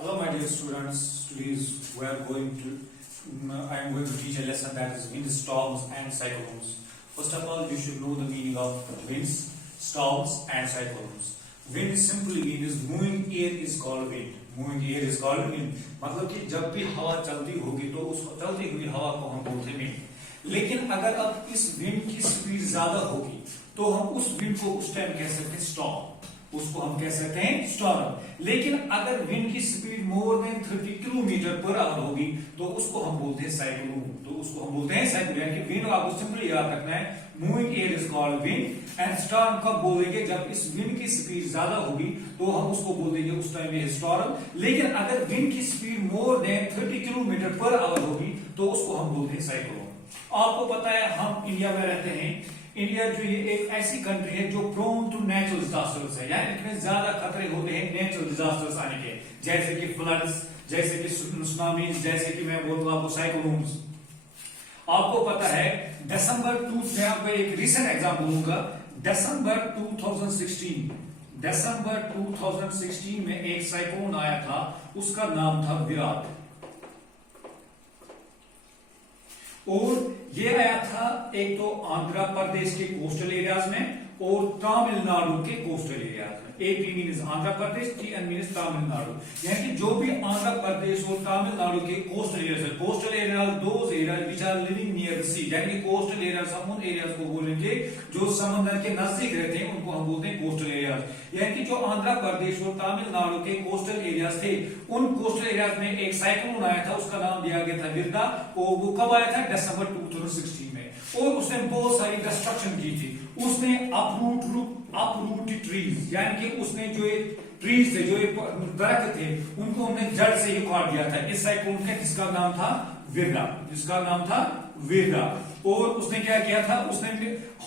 Hello, my dear students. Today we are going to I am going to teach a lesson that is wind, storms, and cyclones. First of all, you should know the meaning of winds, storms, and cyclones. Wind is simply wind is moving air is called wind. Moving air is called wind. मतलब कि जब भी हवा चलती होगी तो उस चलती हुई हवा को हम बोलते हैं विंड. लेकिन अगर अब इस विंड की स्पीड ज्यादा होगी तो हम उस विंड को उस टाइम कह सकते हैं स्टॉर्म. उसको हम कह सकते हैं स्टॉर्म. लेकिन अगर विंड की speed more than 30 kilometre per hour होगी तो उसको हम बोलते हैं साइक्लोन. तो उसको हम बोलते हैं साइक्लोन. यानी कि विंड आपको सिंपली याद रखना है, moving air is called wind. And storm कब बोलेंगे? जब इस विंड की स्पीड ज्यादा होगी तो हम उसको बोल देंगे उस टाइम में स्टॉर्म. लेकिन अगर विंड की speed more than 30 kilometre per hour होगी तो उसको हम बोलते हैं साइक्लोन. आपको पता है हम इंडिया में रहते हैं. इंडिया जो ये एक ऐसी कंट्री है जो प्रोन टू नेचुरल डिजास्टर्स है. यानी इसमें ज्यादा खतरे होते हैं नेचुरल डिजास्टर्स आने के, जैसे कि फ्लड्स, जैसे कि सुनामीज, जैसे कि मैं बोलूंगा आपको साइक्लोन्स. आपको पता है दिसंबर 2 में आपको एक रीसेंट एग्जांपल दूंगा. दिसंबर 2016 में एक साइक्लोन आया था, उसका नाम था विराट. और ये आया था एक तो आंध्र प्रदेश के कोस्टल एरियाज में और तमिलनाडु के कोस्टल एरियाज में. AP means Andhra Pradesh, TN means Tamil Nadu. यानी कि जो भी आंध्र प्रदेश और तमिलनाडु के कोस्टल एरियाज है, coastal areas those areas which are living near the sea. यानी कि कोस्टल एरियाज हम उन एरियाज को बोलेंगे जो समुद्र के नजदीक रहते हैं, उनको हम बोलते हैं कोस्टल एरियाज. यानी कि जो आंध्र प्रदेश और तमिलनाडु के कोस्टल एरियाज थे, उन कोस्टल एरियाज में एक साइक्लोन आया था, उसका नाम दिया गया था विरदा. और वो कब आया था? दिसंबर 2016 में. और उसने बहुत सारी डिस्ट्रक्शन की थी. उसने अपरूट ट्रीज, यानी कि उसने जो ट्रीज थे, जो दरख्त थे, उनको हमने जड़ से ही काट दिया था इस साइक्लोन के, जिसका नाम था विरदा. जिसका नाम था विरदा. और उसने क्या किया था? उसने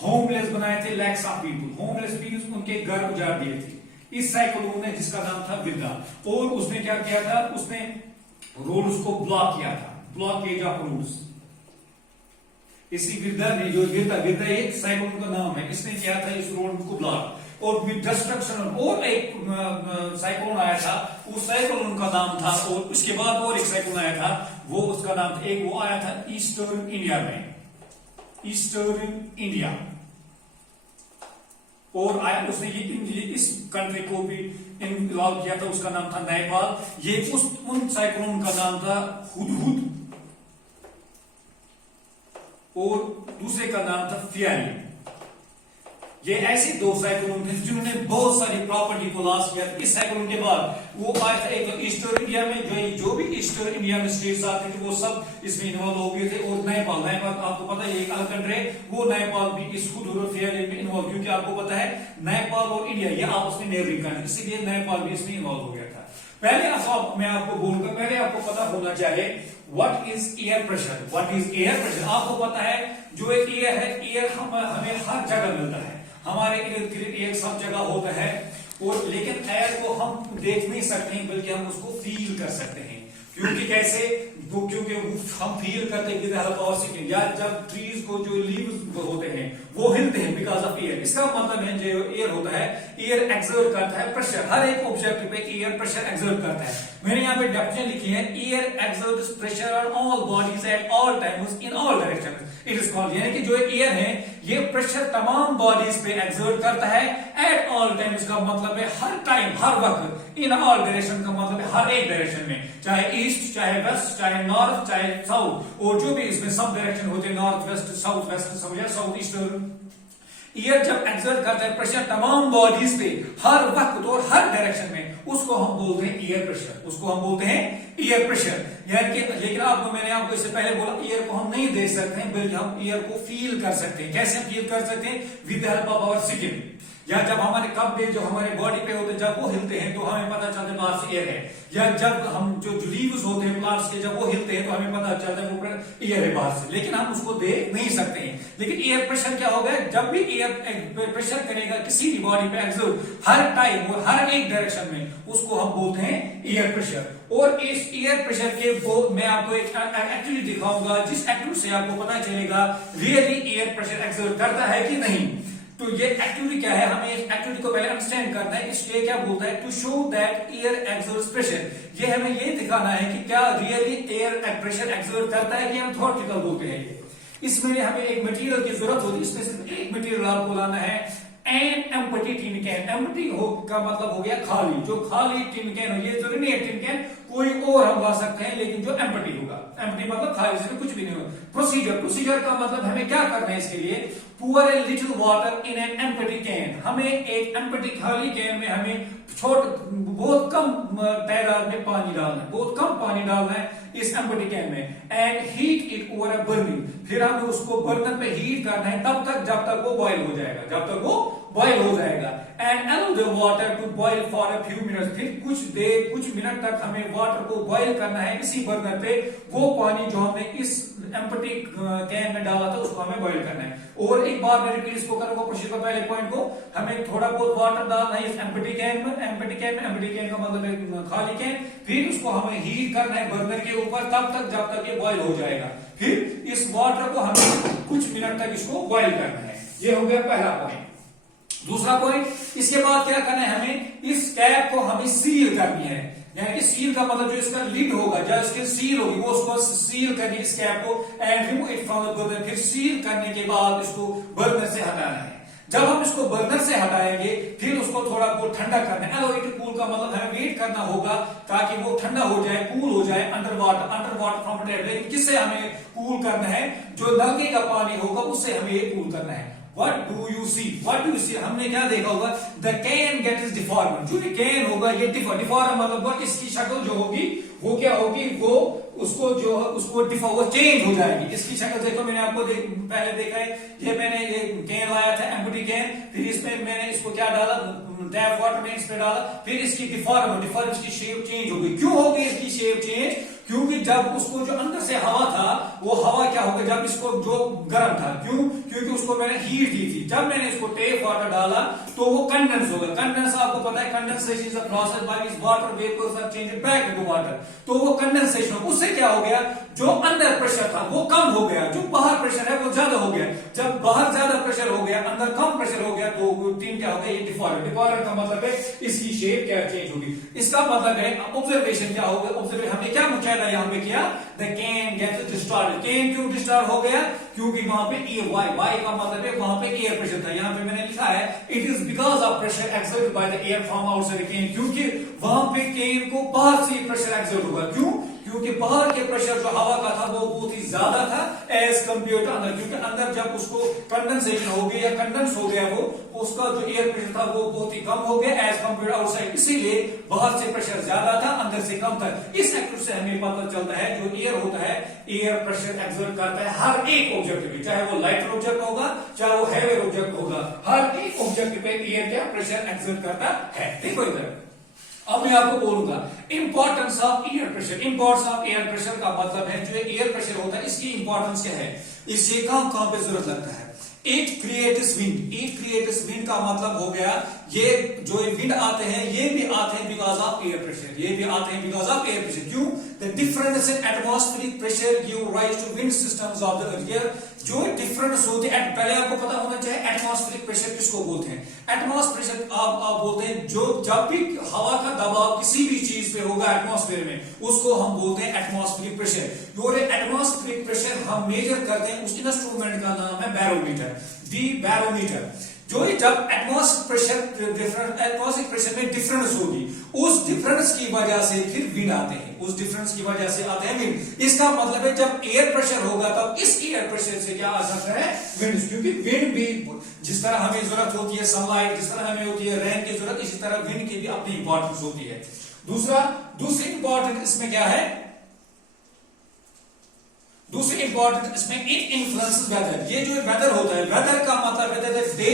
होमलेस बनाए थे lakhs of people. Homeless people, उनके घर उजाड़ दिए थे इस साइक्लोन ने, जिसका नाम था विरदा. और उसने क्या किया था? उसने रोड्स को ब्लॉक किया था, ब्लॉकेज ऑफ रोड्स. इसी विरदा ने, जो विरदा एक साइक्लोन का नाम है, इसने किया था इस रोड को ब्लॉक. और विद डिस्ट्रक्शन. और एक साइक्लोन आया था, उस साइक्लोन का नाम था, और उसके बाद और एक साइक्लोन आया था, वो उसका नाम था, एक वो आया था ईस्टर्न इंडिया में, ईस्टर्न इंडिया. और आया उसने ये इस कंट्री को भी इन्वॉल्व किया था, उसका नाम था नेपाल. ये उन साइक्लोन का नाम था हुदहुद और दूसरे का नाम था फियाली. ये ऐसे दो साइक्लोन थे जिन्होंने बहुत सारी प्रॉपर्टी को लॉस किया. इस साइक्लोन के बाद वो आया था एक ईस्टर्न इंडिया में, जो भी ईस्टर्न इंडिया में स्टेट्स आते थे वो सब इसमें इन्वॉल्व हो गए थे. और नेपाल आपको पता है एक अलग कंट्री है, वो नेपाल भी इस हुदहुद फियाली में इन्वॉल्व, क्योंकि आपको पता है नेपाल और इंडिया ये आपस में नेबरिंग कंट्री, इसलिए नेपाल भी इसमें इन्वॉल्व हो गया था. पहले मैं आपको बोलूंगा, पहले आपको पता होना चाहिए what is air pressure. What is air pressure? आपको पता है जो एक एयर है, एयर हमें हर जगह मिलता है, हमारे इर्द गिर्द एयर सब जगह होता है. और लेकिन एयर को हम देख नहीं सकते हैं, बल्कि हम उसको फील कर सकते हैं. क्योंकि कैसे? क्योंकि हम फील करते हैं विद हेल्प ऑफ ऑक्सीजन. या जब ट्रीज को जो लीव्स होते हैं वो हिलते हैं बिकॉज ऑफ एयर. इसका मतलब है जो एयर होता है, एयर एक्सर्ट करता है प्रेशर. हर एक ऑब्जेक्ट पे एयर प्रेशर एक्सर्ट करता है. मैंने यहाँ पे डेफिनेशन लिखी है, air exerts pressure on all bodies at all times in all directions. It is called. यानी कि जो एयर है ये प्रेशर तमाम बॉडीज पे एक्सर्ट करता है एट ऑल टाइम्स. का मतलब है हर टाइम, हर वक्त. इन ऑल डायरेक्शन का मतलब है हर एक डायरेक्शन में, चाहे ईस्ट, चाहे वेस्ट, चाहे नॉर्थ, चाहे साउथ. और जो भी इसमें सब डायरेक्शन होते हैं, नॉर्थ वेस्ट, साउथ वेस्ट, समझे, साउथ ईस्ट. एयर जब एक्सर्ट करता है प्रेशर तमाम बॉडीज पे हर वक्त और हर डायरेक्शन में, उसको हम बोलते हैं एयर प्रेशर. उसको हम बोलते हैं एयर प्रेशर. यानी कि लेकिन मैंने आपको इससे पहले बोला, एयर को हम नहीं देख सकते हैं, बल्कि हम एयर को फील कर सकते हैं. कैसे फील कर सकते हैं? With help of our skin. या जब हमारे कपड़े जो हमारे बॉडी पे होते हैं, जब वो हिलते हैं तो हमें पता चलता है बाहर से एयर है. या जब हम जो लीव्स होते हैं प्लांट्स के, जब वो हिलते हैं तो हमें पता चलता है वो एयर है बाहर से, लेकिन हम उसको देख नहीं सकते हैं. लेकिन एयर प्रेशर क्या होगा? जब भी एयर प्रेशर करेगा किसी भी बॉडी पे एक्सर्ट हर टाइम और हर एक डायरेक्शन में, उसको हम बोलते हैं एयर प्रेशर. और इस एयर प्रेशर के मैं आपको एक एक्टिविटी दिखाऊंगा, जिस एक्टिविटी से आपको पता चलेगा रियली एयर प्रेशर एक्सर्ट करता है कि नहीं. तो ये एक्टिविटी क्या है, हमें इस एक्टिविटी को पहले अंडरस्टैंड करना है। इसके क्या बोलता है, to show that air exerts pressure, ये हमें ये दिखाना है कि क्या रियली एयर प्रेशर एक्सर्ट करता है कि हम थ्योरेटिकल बोलते हैं। इसमें हमें एक मटेरियल की जरूरत होती है, इसमें सिर्फ एक मटेरियल आपको लाना है, an empty tin can. Empty हो का मतलब हो गया खाली, जो खाली टिन कैन हो, ये जरूरी नहीं है टिन कैन कोई और हम ला सकते हैं, लेकिन जो एम्प्टी होगा, एम्प्टी मतलब खाली, जिसमें कुछ भी नहीं होगा। प्रोसीजर का मतलब हमें क्या करना है इसके लिए, pour a little water in an empty can, हमें एक एम्प्टी खाली कैन में हमें बहुत कम तादाद में पानी डालना है, बहुत कम पानी डालना है इस एम्प्टी कैन में, and heat it over a burning, फिर हमें उसको बर्नर पे हीट करना है तब तक जब तक वो बॉयल हो जाएगा, जब तक वो बॉयल हो जाएगा। And allow the water to boil for a few minutes, फिर कुछ मिनट तक हमें वाटर को बॉयल करना है इसी बर्नर पे, वो पानी जो हमने इस एम्प्टी कैन में डाला था उसको हमें बॉयल करना है। और एक बार मैं रिपीट इसको करूंगा प्रोसीजर का पहले पॉइंट को, हमें थोड़ा बहुत वाटर डालना है इस एम्प्टी कैन में, एम्प्टी कैन का मतलब है खाली कैन, फिर उसको हमें हीट करना है बर्नर के ऊपर तब तक जब तक ये बॉयल हो जाएगा, फिर इस वाटर को हमें कुछ मिनट तक इसको बॉयल करना है। ये हो गया पहला पॉइंट। दूसरा पॉइंट, इसके बाद क्या करना है, हमें इस कैप को हमें सील करनी है, यानी कि सील का मतलब जो इसका लिड होगा, जो इसकी सील होगी वो उसको सील करनी इस कैप को, and remove it from the burner, फिर सील करने के बाद इसको बर्नर से हटाना है। जब हम इसको बर्नर से हटाएंगे फिर उसको थोड़ा बहुत ठंडा करना है। अलो इट कूल का मतलब हमें वेट करना होगा ताकि वो ठंडा हो जाए, कूल हो जाए अंडर वाटर फ्रॉम टेबल। लेकिन किससे हमें कूल करना है, जो नलके का पानी होगा उससे हमें ये कूल करना है। What do you see? हमने क्या देखा होगा, the can get is deformed, जो कैन होगा ये डिफॉर्म मतलब इसकी शक्ल जो होगी वो क्या होगी, वो उसको जो है उसको वो चेंज हो जाएगी। इसकी शक्ल देखो, मैंने आपको पहले देखा है, ये मैंने ये कैन लाया था एम्प्टी कैन, फिर इसमें मैंने इसको क्या डाला, टैप वाटर में इसमें डाला, फिर इसकी डिफॉर्म इसकी शेप चेंज हो गई। क्यों हो गई इसकी शेप चेंज, क्योंकि जब उसको जो अंदर से हवा था वो हवा क्या होगा, जब इसको जो गर्म था, क्योंकि उसको मैंने हीट दी थी, जब मैंने इसको टेप वाटर डाला तो वो कंडेंस होगा। कंडेंस आपको पता है, condensation is a process by which water vapours are changed back into water, तो वो कंडेंसेशन, उससे क्या हो गया, जो अंदर प्रेशर था वो कम हो गया, जो बाहर प्रेशर है वो ज्यादा हो गया। जब बाहर ज्यादा प्रेशर हो गया, अंदर कम प्रेशर हो गया, तो टीम क्या हो गया, ये डिफॉर्म का मतलब है इसकी शेप क्या चेंज होगी। इसका मतलब है ऑब्जर्वेशन क्या होगा, ऑब्जर्वेशन हमने क्या मुकाबला यहां पे किया, the can gets distorted. Can क्यों डिस्टॉर्ट हो गया, क्योंकि वहां पे वाई का मतलब है वहां पे एयर प्रेशर था। यहां पे मैंने लिखा है it is because of pressure exerted by the air from outside can, क्योंकि वहां पे कैन को बाहर से प्रेशर एक्सर्ट होगा। क्यों, क्योंकि बाहर के प्रेशर जो हवा का था वो बहुत ही ज्यादा था एज कंपेयर टू अंदर, क्योंकि अंदर जब उसको कंडेंसेशन हो गया या कंडेंस हो गया, वो उसका जो एयर प्रेशर था वो बहुत ही कम हो गया एज कंपेयर आउटसाइड, इसीलिए बाहर से प्रेशर ज्यादा था अंदर से कम था। इस एक्टिविटी से हमें पता चलता है जो एयर होता है, एयर प्रेशर एक्सर्ट करता है हर एक ऑब्जेक्ट पे, चाहे वो लाइटर ऑब्जेक्ट होगा चाहे वो हैवी ऑब्जेक्ट होगा, हर एक ऑब्जेक्ट पे एयर क्या प्रेशर एक्सर्ट करता है। देखो इधर, अब मैं आपको बोलूंगा importance of air pressure. Importance of air pressure का मतलब है जो एयर प्रेशर होता है इसकी इंपॉर्टेंस क्या है, इससे कहां पे जरूरत लगता है। It creates wind, it creates wind का मतलब हो गया ये जो विंड आते हैं ये भी आते हैं बिकॉज ऑफ एयर प्रेशर, ये भी आते हैं बिकॉज ऑफ एयर प्रेशर। क्यों, the difference in atmospheric pressure give rise to wind systems of the earth. जो डिफरेंस होते हैं, पहले आपको पता होना चाहिए एटमॉस्फेरिक प्रेशर किसको बोलते हैं। एटमॉस्फेरिक प्रेशर आप बोलते हैं जो जब भी हवा का दबाव किसी भी चीज पे होगा एटमॉस्फेयर में, उसको हम बोलते हैं एटमॉस्फेरिक प्रेशर। और एटमॉस्फेरिक प्रेशर हम मेजर करते हैं, उस इंस्ट्रूमेंट का नाम है बैरोमीटर, दी बैरोमीटर। जो जब एटमॉस्फेरिक प्रेशर में डिफरेंस होगी, उस डिफरेंस की वजह से फिर विंड आते हैं, उस डिफरेंस की वजह से आते हैं विंड। इसका मतलब है जब एयर प्रेशर होगा तब इस एयर प्रेशर से क्या आ सकता है, विंड। क्योंकि विंड भी जिस तरह हमें जरूरत होती है सनलाइट, जिस तरह हमें होती है रेन की जरूरत, इसी तरह विंड की भी अपनी इंपॉर्टेंस होती है। दूसरी इंपॉर्टेंट इसमें क्या है, दूसरी इंपॉर्टेंट इसमें इट इन्फ्लुएंसेस वेदर। ये जो वेदर होता है, वेदर का मतलब है day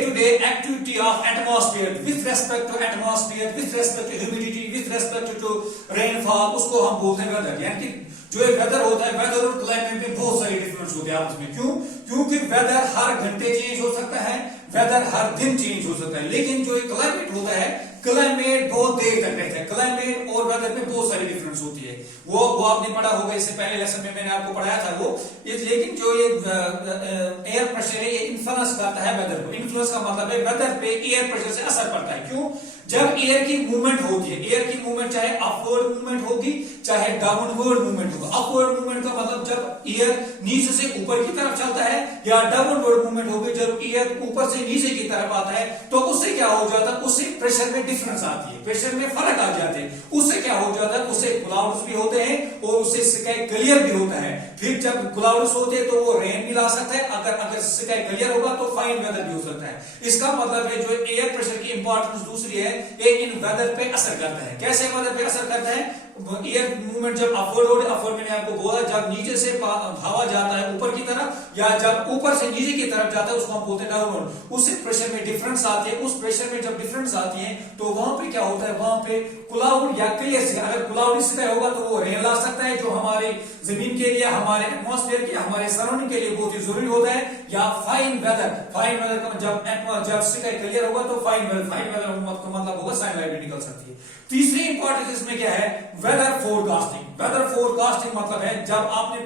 to day activity of atmosphere with respect to atmosphere, with respect to humidity, with respect to rainfall, उसको हम बोलते हैं वेदर। यानी कि जो वेदर होता है, वेदर और क्लाइमेट में बहुत सारे डिफरेंस होते हैं आपस में। क्यों, क्योंकि वेदर हर घंटे चेंज हो सकता है, वेदर हर दिन चेंज हो सकता है, लेकिन जो क्लाइमेट होता है, क्लाइमेट बहुत देर तक रहता है। है, क्लाइमेट और वेदर में बहुत सारी डिफरेंस होती है। वो आपने पढ़ा होगा, इससे पहले लेसन में मैंने आपको पढ़ाया था वो। लेकिन जो ये एयर प्रेशर है ये इन्फ्लुएंस करता है वेदर को। इन्फ्लुएंस का मतलब है वेदर पे एयर प्रेशर से असर पड़ता है। क्यों? जब एयर की मूवमेंट होती है, एयर की मूवमेंट चाहे अपवर्ड मूवमेंट होगी चाहे डाउनवर्ड मूवमेंट होगा। अपवर्ड मूवमेंट का मतलब जब एयर नीचे से ऊपर की तरफ चलता है, या डाउनवर्ड मूवमेंट होगी जब एयर ऊपर से नीचे की तरफ आता है, तो उससे क्या हो जाता है? उससे प्रेशर में डिफरेंस आती है, प्रेशर में फर्क आ जाते हैं। उससे क्या हो जाता है? उससे क्लाउड्स भी होते हैं और उससे स्काई क्लियर भी होता है। फिर जब क्लाउड्स होते हैं तो वो रेन भी ला सकता है, अगर स्काई क्लियर होगा तो फाइन वेदर भी हो सकता है। इसका मतलब है जो एयर प्रेशर की इंपॉर्टेंस दूसरी है, ये इन वेदर पे असर करता है। कैसे वेदर पे असर करता है? एयर मूवमेंट जब अपवर्ड हो, अपवर्ड मैंने आपको बोला जब नीचे से हवा जाता है ऊपर की तरफ, या जब ऊपर से नीचे की तरफ जाता है उसको हम बोलते हैं डाउनवर्ड। उससे प्रेशर में डिफरेंस आती है। उस प्रेशर में जब डिफरेंस आती है तो वहां पे क्या होता है? वहां पे क्लाउड या क्लियर से, अगर क्लाउड स्काई होगा तो वो रेन ला सकता है, जो हमारे जमीन के लिए, हमारे एटमॉस्फेयर के, हमारे सराउंडिंग के लिए बहुत ही जरूरी होता है। या फाइन वेदर, फाइन वेदर का जब स्काई क्लियर होगा तो फाइन वेदर का मतलब होगा सनलाइट भी निकल सकती है। तीसरी इंपॉर्टेंस इसमें क्या है? Weather forecasting. वेदर फोरकास्टिंग मतलब है जब आपने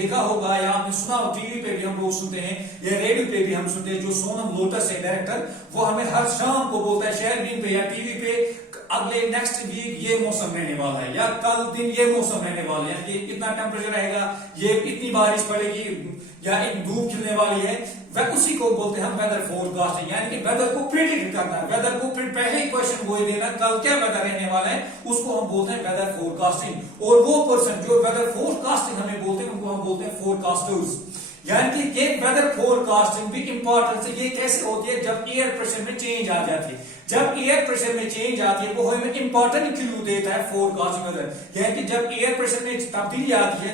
देखा होगा या आपने सुना हो, टीवी पे भी हम लोग सुनते हैं या रेडियो पे भी हम सुनते हैं, जो सोनम लोटस है डायरेक्टर, वो हमें हर शाम को बोलता है शेयर ग्रीन पे या टीवी पे, अगले नेक्स्ट वीक ये मौसम रहने वाला है, या कल दिन ये मौसम रहने वाला है, ये इतना टेम्परेचर रहेगा, ये इतनी बारिश पड़ेगी, या एक धूप खिलने वाली है। वह उसी को बोलते हैं हम वेदर फोरकास्टिंग, यानी कि वेदर को प्रिडिक्ट करना है। वेदर को पहले ही क्वेश्चन वो देना कल क्या वेदर रहने वाला है, उसको हम बोलते हैं वेदर फोरकास्टिंग। और वो पर्सन जो वेदर फोरकास्टिंग हमें बोलते हैं उनको हम बोलते हैं फोरकास्टर्स। यानी कि ये वेदर फोरकास्टिंग भी इंपॉर्टेंट है। ये कैसे होती है? जब एयर प्रेशर में चेंज आ जाती है। जब एयर प्रेशर में चेंज आती है वो हमें इंपॉर्टेंट क्लू देता है फोरकास्टिंग वेदर। यानी कि जब एयर प्रेशर में तब्दीली आती है,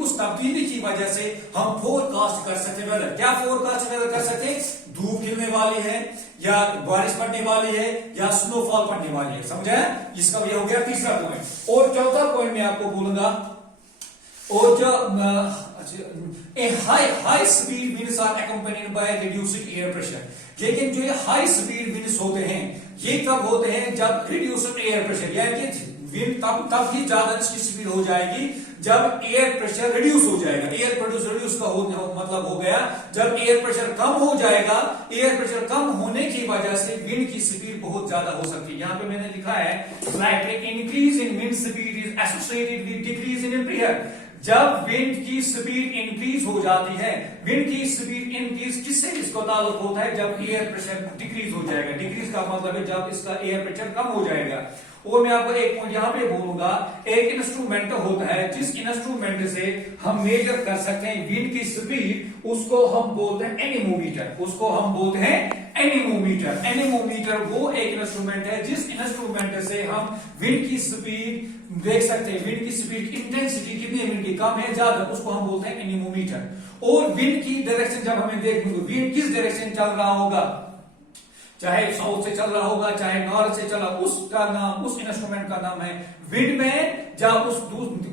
उस तब्दीली की वजह से हम फोरकास्ट कर सकते हैं वेदर। क्या फोरकास्ट वेदर कर सकते हैं? धूप खिलने वाली है, या बारिश पड़ने वाली है, या स्नोफॉल पड़ने वाली है। समझा? इसका ये हो गया तीसरा पॉइंट। और चौथा पॉइंट मैं आपको बोलूंगा, और जो high speed winds are accompanied by reducing air pressure. लेकिन जो ये हाई स्पीड विंड्स होते हैं ये कब होते हैं? जब रिड्यूसिंग एयर प्रेशर, यानी कि विंड तब ही ज्यादा इसकी स्पीड हो जाएगी जब एयर प्रेशर रिड्यूस हो जाएगा। एयर प्रेशर रिड्यूस का मतलब हो गया जब एयर प्रेशर कम हो जाएगा। एयर प्रेशर कम होने की वजह से विंड की स्पीड बहुत ज्यादा हो सकती है। यहाँ पे मैंने लिखा है slide, increase in wind speed is associated with decrease in air. जब विंड की स्पीड इंक्रीज हो जाती है, विंड की स्पीड इंक्रीज किससे इसको ताल्लुक होता है? जब एयर प्रेशर डिक्रीज हो जाएगा। डिक्रीज का मतलब है जब इसका एयर प्रेशर कम हो जाएगा। और मैं आपको एक पॉइंट यहाँ पे बोलूंगा, एक इंस्ट्रूमेंट होता है जिस इंस्ट्रूमेंट से हम मेजर कर सकते हैं विंड की स्पीड, उसको हम बोलते हैं एनीमोमीटर। उसको हम बोलते हैं एनीमोमीटर। एनीमोमीटर वो एक इंस्ट्रूमेंट है जिस इंस्ट्रूमेंट से हम विंड की स्पीड देख सकते हैं। विंड की स्पीड इंटेंसिटी कितनी विंड की, कम है ज्यादा, उसको हम बोलते हैं एनीमोमीटर। और विंड की डायरेक्शन जब हमें देखना, विंड किस डायरेक्शन चल रहा होगा, चाहे साउथ से चल रहा होगा चाहे नॉर्थ से चला, उसका नाम, उस इंस्ट्रूमेंट का नाम है विंडमैन, या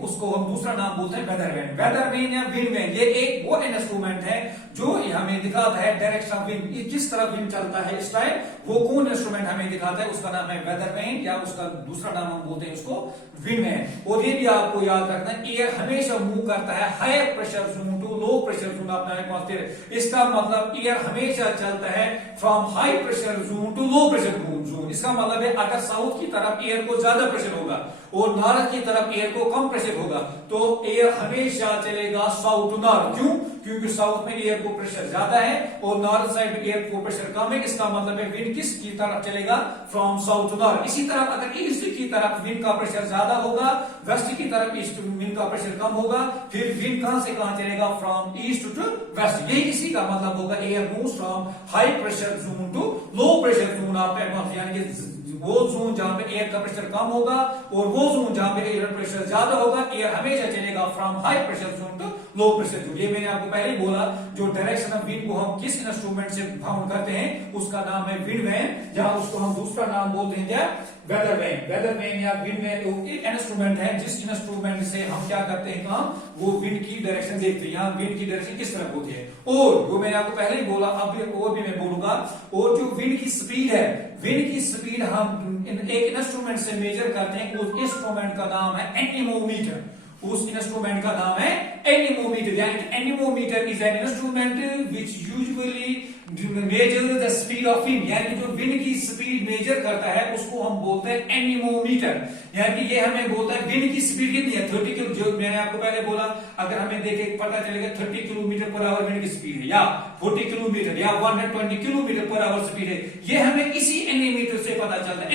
उसको हम दूसरा नाम बोलते हैं वेदरमैन। वेदरमैन या विंडमैन ये एक वो इंस्ट्रूमेंट है जो हमें दिखाता है डायरेक्शन ऑफ विंड, किस तरफ विंड चलता है इस टाइम, वो कौन इंस्ट्रूमेंट हमें दिखाता है, उसका नाम है वेदरमैन, या उसका दूसरा नाम हम बोलते हैं उसको विंडमैन। और ये भी आपको याद रखना है, एयर हमेशा मूव करता है higher pressure zone to low pressure zone अपना एटमॉस्फेयर। इसका मतलब एयर हमेशा चलता है from high pressure zone to low pressure zone. इसका मतलब है अगर साउथ की तरफ एयर को ज्यादा प्रेशर होगा और नॉर्थ की तरफ एयर को कम प्रेशर होगा तो एयर हमेशा चलेगा साउथ टू नॉर्थ। क्यों? क्योंकि साउथ में एयर को प्रेशर ज्यादा है और नॉर्थ साइड में एयर को प्रेशर कम है। इसका मतलब है विंड किस की तरफ चलेगा? From south to north. इसी तरह अगर ईस्ट की तरफ विंड का प्रेशर ज्यादा होगा, वेस्ट की तरफ ईस्ट विंड का प्रेशर कम होगा, फिर विंड कहां से कहां चलेगा? From east to west. यही इसी का मतलब होगा air moves from high pressure zone to low pressure zone. आप यानी कि वो जोन जहां पे एयर का प्रेशर कम होगा और वो जोन जहां पे एयर प्रेशर ज्यादा होगा, एयर हमेशा चलेगा from high pressure zone to low pressure zone. ये मैंने आपको पहले ही बोला, जो डायरेक्शन ऑफ विंड को हम किस इंस्ट्रूमेंट से बाउंड करते हैं उसका नाम है विंड वैन, जहां उसको हम दूसरा नाम बोलते हैं क्या, वेदर वैन। वेदर वैन या विंड वैन एक इंस्ट्रूमेंट है जिस इंस्ट्रूमेंट से हम क्या करते हैं काम, वो विंड की डायरेक्शन देखते हैं, यहाँ विंड की डायरेक्शन किस तरफ होती है। और वो मैंने आपको पहले ही बोला, अब और भी मैं बोलूंगा, और जो विंड की स्पीड है, विंड की स्पीड हम एक इंस्ट्रूमेंट से मेजर करते हैं, उस इंस्ट्रूमेंट का नाम है एनीमोमीटर। उस इंस्ट्रूमेंट का नाम है एनीमोमीटर। यानी anemometer is an instrument which usually measure the speed of wind, यानी जो विंड की स्पीड मेजर करता है उसको हम बोलते हैं एनीमोमीटर। यानी ये हमें बोलता है विंड की स्पीड कितनी है, 30 किलो, जो मैंने आपको पहले बोला, अगर हमें देखे पता चलेगा 30 किलोमीटर पर आवर विंड की स्पीड है, या 40 किलोमीटर या 120 किलोमीटर पर आवर स्पीड है, ये हमें इसी एनीमीटर से पता चलता है।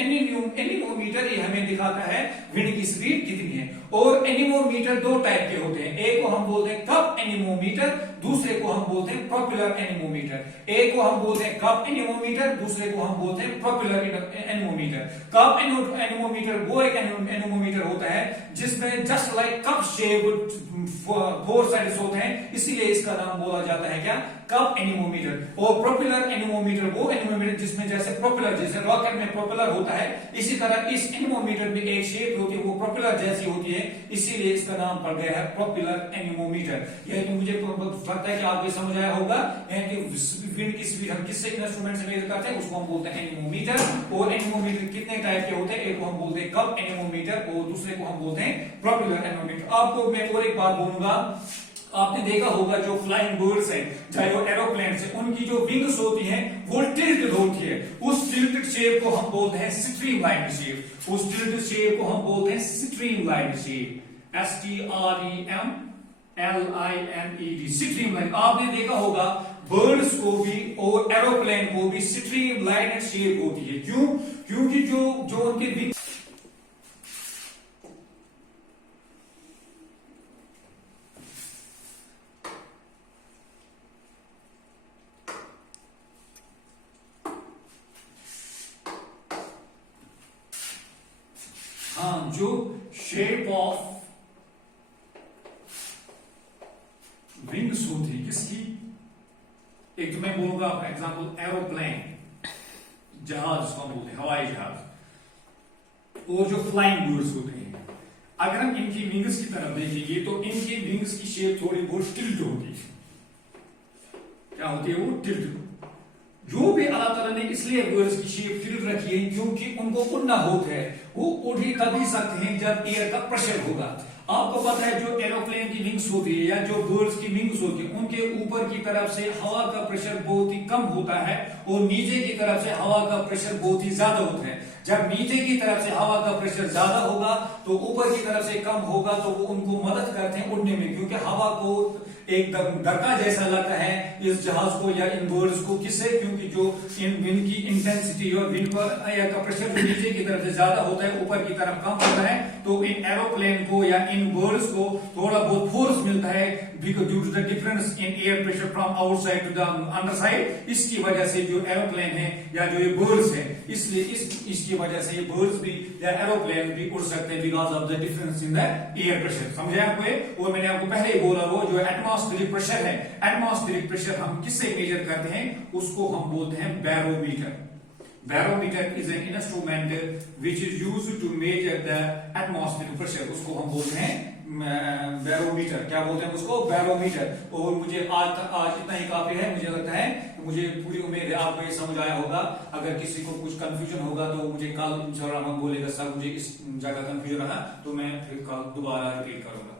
एनीमोमीटर ये हमें दिखाता है विंड की स्पीड कितनी है। और एनीमोमीटर दो टाइप के होते हैं, एक को हम बोलते हैं कप एनीमोमीटर, दूसरे को हम बोलते हैं प्रॉपेलर एनीमोमीटर। एक को हम बोलते हैं कप एनीमोमीटर, दूसरे को हम बोलते हैं प्रॉपेलर एनीमोमीटर। कप एनीमोमीटर वो एक एनीमोमीटर होता है जिसमें just like cup shape 4 sides होते हैं, इसीलिए इसका नाम बोला जाता है क्या, कप एनीमोमीटर। और प्रोपेलर एनीमोमीटर वो एनीमोमीटर जिसमें जैसे प्रोपेलर, जैसे रॉकेट में प्रोपेलर होता है, इसी तरह इस एनीमोमीटर में एक शेप होती है, वो प्रोपेलर जैसी होती है, इसीलिए इसका नाम पड़ गया है प्रोपेलर एनीमोमीटर। यानी मुझे लगता है कि आपको ये समझ आया होगा कि विंड की स्पीड हम किससे इंस्ट्रूमेंट से मेजर करते हैं, उसको हम बोलते हैं एनीमोमीटर। और एनीमोमीटर कितने टाइप के होते हैं, एक को हम बोलते हैं कप एनीमोमीटर और दूसरे को हम बोलते हैं प्रोपेलर एनीमोमीटर। आपको मैं और एक बात बोलूंगा, आपने देखा होगा जो फ्लाइंग बर्ड्स हैं, चाहे वो एरोप्लेन्स हैं, उनकी जो विंग्स होती हैं वो टिल्टेड होती है। उस टिल्टेड शेप को हम बोलते हैं स्ट्रीमलाइन्ड शेप। उस टिल्टेड शेप को हम बोलते हैं स्ट्रीमलाइन्ड शेप, STREMLINED, स्ट्रीमलाइन। आपने देखा होगा बर्ड्स को भी और एरोप्लेन को भी स्ट्रीमलाइन्ड शेप होती है। क्यों? क्योंकि जो उनके विंग, हाँ, जो शेप ऑफ विंग्स होती है किसकी, एक तो मैं बोलूंगा एग्जांपल एरोप्लेन, जहाज जिसको हम बोलते हैं हवाई जहाज, और जो फ्लाइंग बर्ड्स होते हैं, अगर हम इनकी विंग्स की तरफ देखेंगे तो इनकी विंग्स की शेप थोड़ी बहुत टिल्ट होती है। क्या होती है वो, टिल्ट। जो भी अल्लाह ताला ने इसलिए बर्ड्स की शेप टिल्ट रखी है क्योंकि उनको उड़ना होता है, वो उड़ ही तभी सकते हैं जब एयर का प्रेशर होगा। आपको पता है जो एरोप्लेन की विंग्स होती है या जो बर्ड्स की विंग्स होती है, उनके ऊपर की तरफ से हवा का प्रेशर बहुत ही कम होता है और नीचे की तरफ से हवा का प्रेशर बहुत ही ज्यादा होता है। जब नीचे की तरफ से हवा का प्रेशर ज्यादा होगा तो ऊपर की तरफ से कम होगा, तो वो उनको मदद करते हैं उड़ने में, क्योंकि हवा को एक धक्का जैसा लगता है इस जहाज को या इन बर्ड्स को। किससे? क्योंकि जो इन विंड की इंटेंसिटी और विंड पर एयर का प्रेशर जो नीचे की तरफ से ज्यादा होता है, ऊपर की तरफ कम होता है, तो इन एरोप्लेन को या इन बर्ड्स को थोड़ा बहुत फोर्स मिलता है because due to the difference in air pressure from outside to the underside. इसकी वजह से जो एरोप्लेन है या जो ये बर्ड्स है, इसलिए इसकी वजह से ये बर्ड्स भी या एरोप्लेन भी उड़ सकते हैं because of the difference in the air pressure. समझे आपको ये? और मैंने आपको पहले ही बोला, वो जो एटमॉस्फेरिक प्रेशर है, एटमॉस्फेरिक प्रेशर हम किससे मेजर करते हैं, उसको हम बोलते हैं barometer. Barometer is an instrument which is used to measure the atmospheric pressure, उसको हम बोलते हैं बैरोमीटर। क्या बोलते हैं उसको? बैरोमीटर। और मुझे आज इतना ही काफी है। मुझे लगता है, मुझे पूरी उम्मीद है आपको ये समझ आया होगा। अगर किसी को कुछ कंफ्यूजन होगा तो मुझे कल इंशाल्लाह बोलेगा, सर मुझे इस जगह कंफ्यूजन रहा, तो मैं फिर कल दोबारा रिपीट करूंगा।